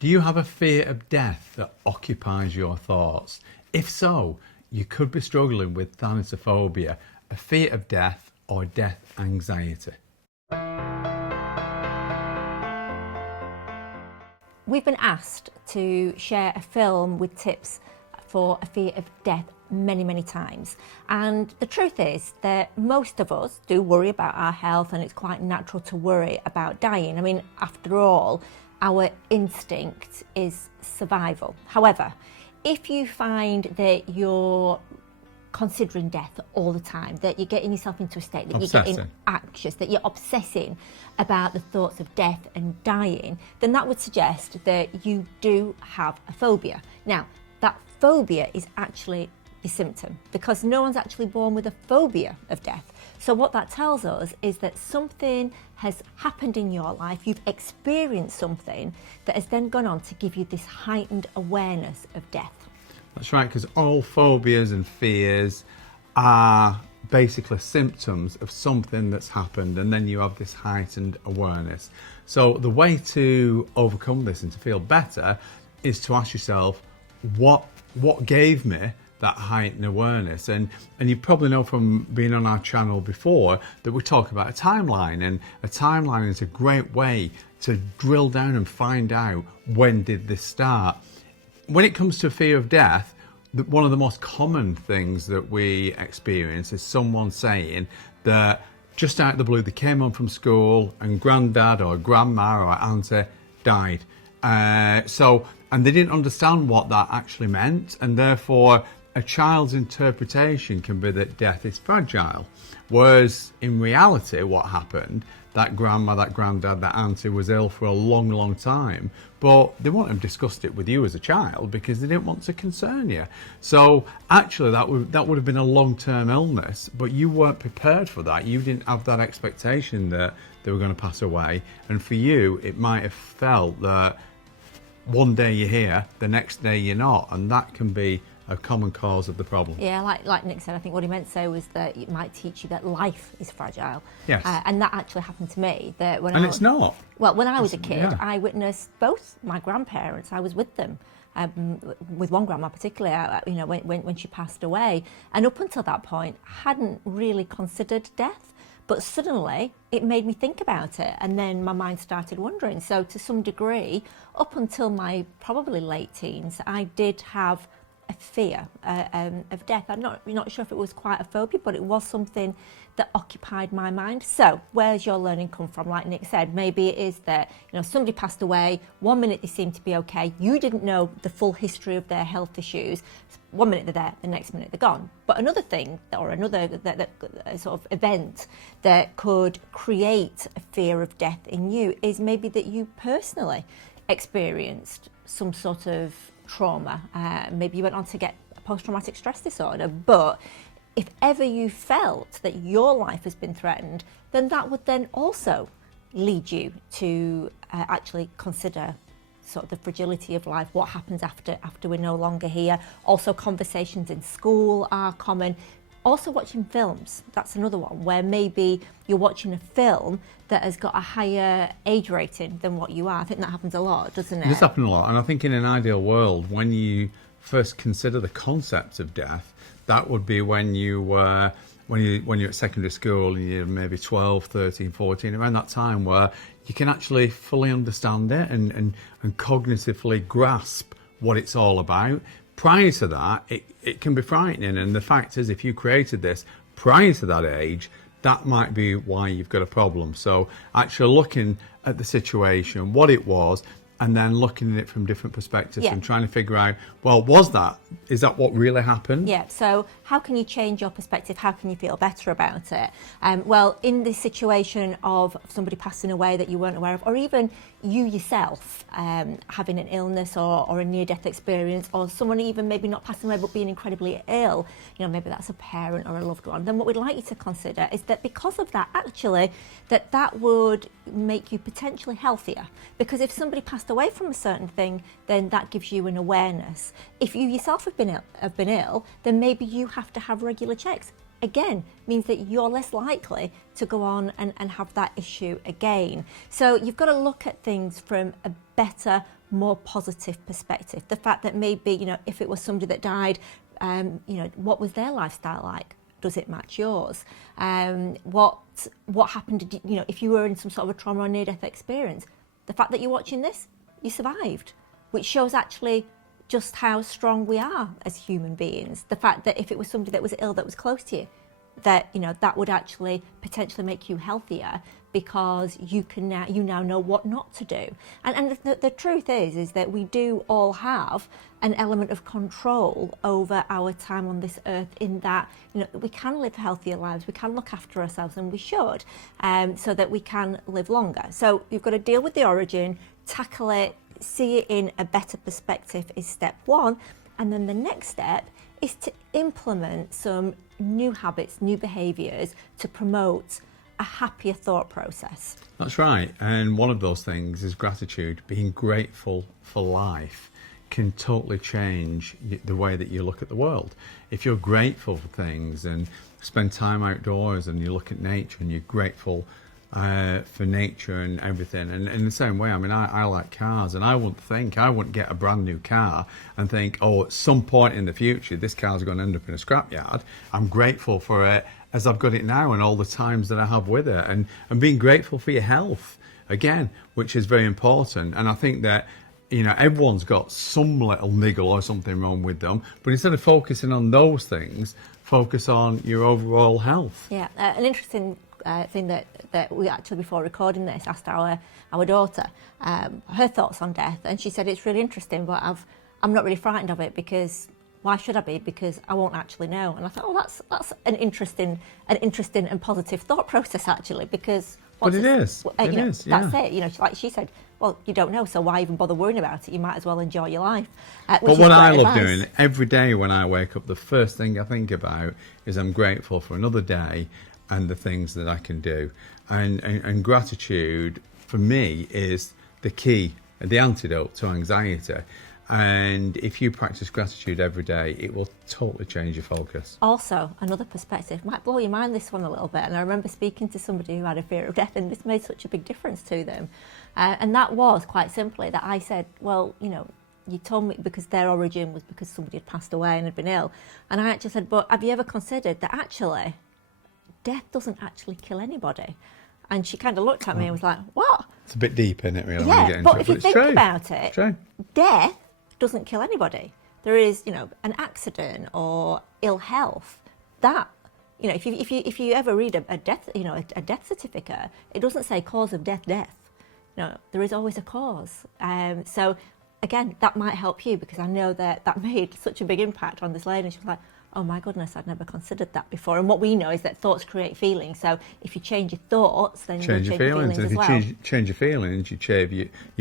Do you have a fear of death that occupies your thoughts? If so, you could be struggling with thanatophobia, a fear of death or death anxiety. We've been asked to share a film with tips for a fear of death many times, and the truth is that most of us do worry about our health, and it's quite natural to worry about dying. I mean, after all, our instinct is survival. However, if you find that you're considering death all the time, that you're getting yourself into a state that you're getting anxious, that you're obsessing about the thoughts of death and dying, then that would suggest that you do have a phobia. Now, that phobia is actually a symptom, because no one's actually born with a phobia of death. So what that tells us is that something has happened in your life, you've experienced something that has then gone on to give you this heightened awareness of death. That's right, because all phobias and fears are basically symptoms of something that's happened, and then you have this heightened awareness. So the way to overcome this and to feel better is to ask yourself, what gave me that heightened awareness? And you probably know from being on our channel before that we talk about a timeline, and a timeline is a great way to drill down and find out, when did this start? When it comes to fear of death, one of the most common things that we experience is someone saying that just out of the blue they came home from school and granddad or grandma or auntie died. And they didn't understand what that actually meant, and therefore a child's interpretation can be that death is fragile. Whereas in reality, what happened, that grandma, that granddad, that auntie was ill for a long time, but they wouldn't have discussed it with you as a child because they didn't want to concern you. So actually that would have been a long-term illness, but you weren't prepared for that. You didn't have that expectation that they were going to pass away. And for you, it might have felt that one day you're here, the next day you're not, and that can be a common cause of the problem. Yeah, like Nick said, I think what he meant to say was that it might teach you that life is fragile. Yes. And that actually happened to me. That when it's not. Well, when I was a kid, yeah. I witnessed both my grandparents. I was with them. With one grandma particularly, when she passed away. And up until that point, hadn't really considered death. But suddenly, it made me think about it, and then my mind started wandering. So to some degree, up until my probably late teens, I did have a fear of death. I'm not sure if it was quite a phobia, but it was something that occupied my mind. So where's your learning come from? Like Nick said, maybe it is that somebody passed away, 1 minute they seemed to be okay, you didn't know the full history of their health issues, 1 minute they're there, the next minute they're gone. But another thing, or another sort of event that could create a fear of death in you is maybe that you personally experienced some sort of trauma. Maybe you went on to get a post-traumatic stress disorder, but if ever you felt that your life has been threatened, then that would then also lead you to actually consider sort of the fragility of life, what happens after we're no longer here. Also, conversations in school are common. Also, watching films, that's another one, where maybe you're watching a film that has got a higher age rating than what you are. I think that happens a lot, doesn't it? It does happen a lot, and I think in an ideal world, when you first consider the concept of death, that would be when you're at secondary school and you're maybe 12, 13, 14, around that time where you can actually fully understand it and cognitively grasp what it's all about. Prior to that, it can be frightening, and the fact is, if you created this prior to that age, that might be why you've got a problem. So actually looking at the situation, what it was, and then looking at it from different perspectives and trying to figure out, well, is that what really happened? Yeah, so how can you change your perspective? How can you feel better about it? Well, in this situation of somebody passing away that you weren't aware of, or even you yourself having an illness or a near-death experience, or someone even maybe not passing away but being incredibly ill, maybe that's a parent or a loved one, then what we'd like you to consider is that because of that, actually, that would make you potentially healthier. Because if somebody passed away from a certain thing, then that gives you an awareness. If you yourself have been ill, then maybe you have to have regular checks. Again, means that you're less likely to go on and have that issue again. So you've got to look at things from a better, more positive perspective. The fact that maybe, you know, if it was somebody that died, you know, what was their lifestyle like? Does it match yours? What happened, you know, if you were in some sort of a trauma or near-death experience? The fact that you're watching this, you survived, which shows actually just how strong we are as human beings. The fact that if it was somebody that was ill that was close to you, that, you know, that would actually potentially make you healthier, because you now know what not to do. And the truth is that we do all have an element of control over our time on this earth, in that, you know, we can live healthier lives, we can look after ourselves, and we should, so that we can live longer. So you've got to deal with the origin, tackle it, see it in a better perspective is step one. And then the next step is to implement some new habits, new behaviours to promote a happier thought process. That's right. And one of those things is gratitude. Being grateful for life can totally change the way that you look at the world. If you're grateful for things and spend time outdoors and you look at nature and you're grateful for nature and everything, and in the same way, I mean, I like cars, and I wouldn't get a brand new car and think, oh, at some point in the future this car's going to end up in a scrapyard. I'm grateful for it as I've got it now, and all the times that I have with it, and being grateful for your health again, which is very important. And I think that, you know, everyone's got some little niggle or something wrong with them, but instead of focusing on those things, focus on your overall health. Yeah, an interesting thing that we actually, before recording this, asked our daughter her thoughts on death, and she said it's really interesting, but I'm not really frightened of it, because why should I be? Because I won't actually know. And I thought, oh, that's an interesting and positive thought process, actually, because but it is. It is. That's it. You know, like she said, well, you don't know, so why even bother worrying about it? You might as well enjoy your life. But what I love doing every day when I wake up, the first thing I think about is I'm grateful for another day and the things that I can do. And gratitude, for me, is the key, the antidote to anxiety. And if you practice gratitude every day, it will totally change your focus. Also, another perspective might blow your mind, this one a little bit. And I remember speaking to somebody who had a fear of death, and this made such a big difference to them. And that was quite simply that I said, well, you know, you told me because their origin was because somebody had passed away and had been ill. And I actually said, but have you ever considered that actually death doesn't actually kill anybody? And she kind of looked at me and was like, what? It's a bit deep, isn't it, really? Yeah, when you get into but if you think about it, death doesn't kill anybody. There is, you know, an accident or ill health that, you know, if you ever read a death, you know, a death certificate, it doesn't say cause of death. You know, there is always a cause. So again, that might help you, because I know that made such a big impact on this lady. And she was like, oh my goodness, I'd never considered that before. And what we know is that thoughts create feelings. So if you change your thoughts, then you'll change your feelings as well. And if you change your feelings, you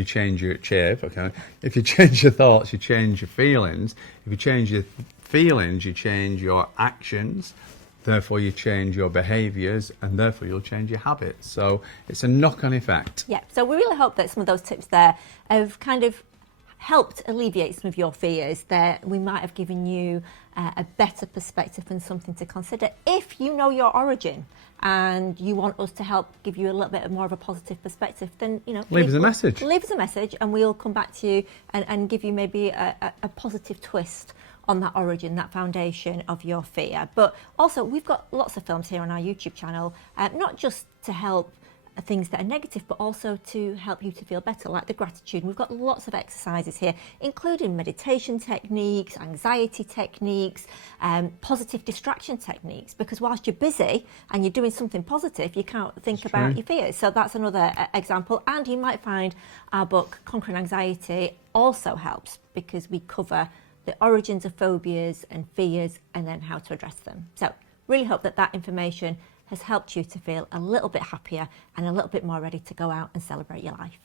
change your okay. If you change your thoughts, you change your feelings. If you change your feelings, you change your actions. Therefore, you change your behaviours, and therefore you'll change your habits. So it's a knock-on effect. Yeah. So we really hope that some of those tips there have kind of helped alleviate some of your fears, that we might have given you a better perspective and something to consider. If you know your origin and you want us to help give you a little bit more of a positive perspective, then, you know, leave us a message. Leave us a message, and we'll come back to you and give you maybe a positive twist on that origin, that foundation of your fear. But also, we've got lots of films here on our YouTube channel, not just to help things that are negative, but also to help you to feel better, like the gratitude. We've got lots of exercises here, including meditation techniques, anxiety techniques, positive distraction techniques, because whilst you're busy and you're doing something positive, you can't think about your fears. So that's another example. And you might find our book, Conquering Anxiety, also helps, because we cover the origins of phobias and fears and then how to address them. So really hope that information has helped you to feel a little bit happier and a little bit more ready to go out and celebrate your life.